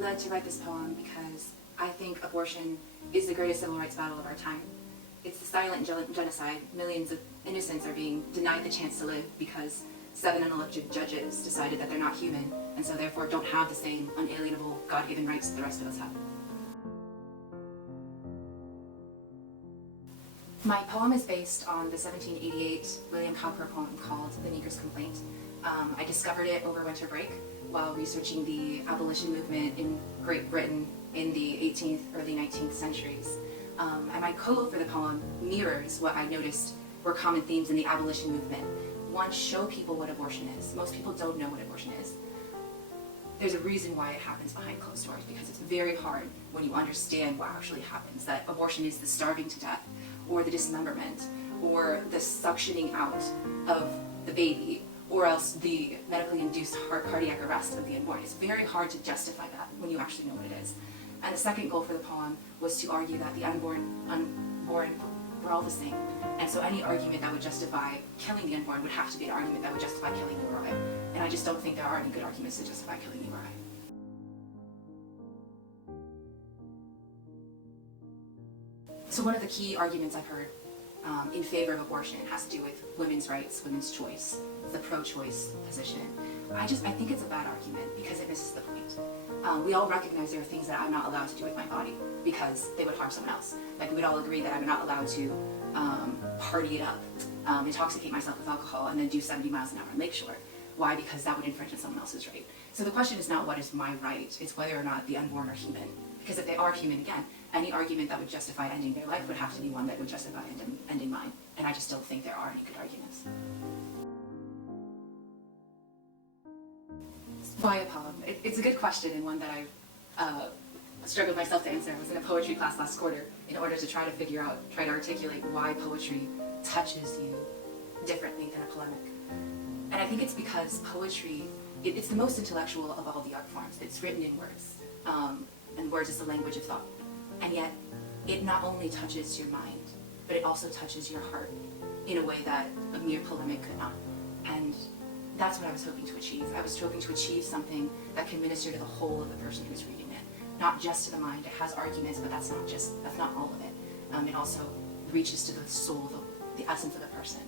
led to write this poem because I think abortion is the greatest civil rights battle of our time. It's the silent genocide. Millions of innocents are being denied the chance to live because 7 unelected judges decided that they're not human and so therefore don't have the same unalienable God-given rights that the rest of us have. My poem is based on the 1788 William Cowper poem called The Negro's Complaint. I discovered it over winter break while researching the abolition movement in Great Britain in the 18th, early 19th centuries. And my quote for the poem mirrors what I noticed were common themes in the abolition movement. One, show people what abortion is. Most people don't know what abortion is. There's a reason why it happens behind closed doors, because it's very hard when you understand what actually happens, that abortion is the starving to death, or the dismemberment, or the suctioning out of the baby, or else the medically induced cardiac arrest of the unborn. It's very hard to justify that when you actually know what it is. And the second goal for the poem was to argue that the unborn were all the same. And so any argument that would justify killing the unborn would have to be an argument that would justify killing you or I. And I just don't think there are any good arguments to justify killing you or I. So one of the key arguments I've heard in favor of abortion has to do with women's rights, women's choice, the pro-choice position. I think it's a bad argument because it misses the point. We all recognize there are things that I'm not allowed to do with my body because they would harm someone else. Like, we'd all agree that I'm not allowed to party it up, intoxicate myself with alcohol, and then do 70 miles an hour on Lakeshore. Why? Because that would infringe on someone else's right. So the question is not what is my right, it's whether or not the unborn are human. Because if they are human, again, any argument that would justify ending their life would have to be one that would justify ending mine. And I just don't think there are any good arguments. Why a poem? It's a good question, and one that I've struggled myself to answer. I was in a poetry class last quarter in order to try to articulate why poetry touches you differently than a polemic. And I think it's because poetry, it's the most intellectual of all the art forms. It's written in words, and words is the language of thought. And yet, it not only touches your mind, but it also touches your heart in a way that a mere polemic could not. And that's what I was hoping to achieve. I was hoping to achieve something that can minister to the whole of the person who's reading it. Not just to the mind. It has arguments, but that's not all of it. It also reaches to the soul, the essence of the person.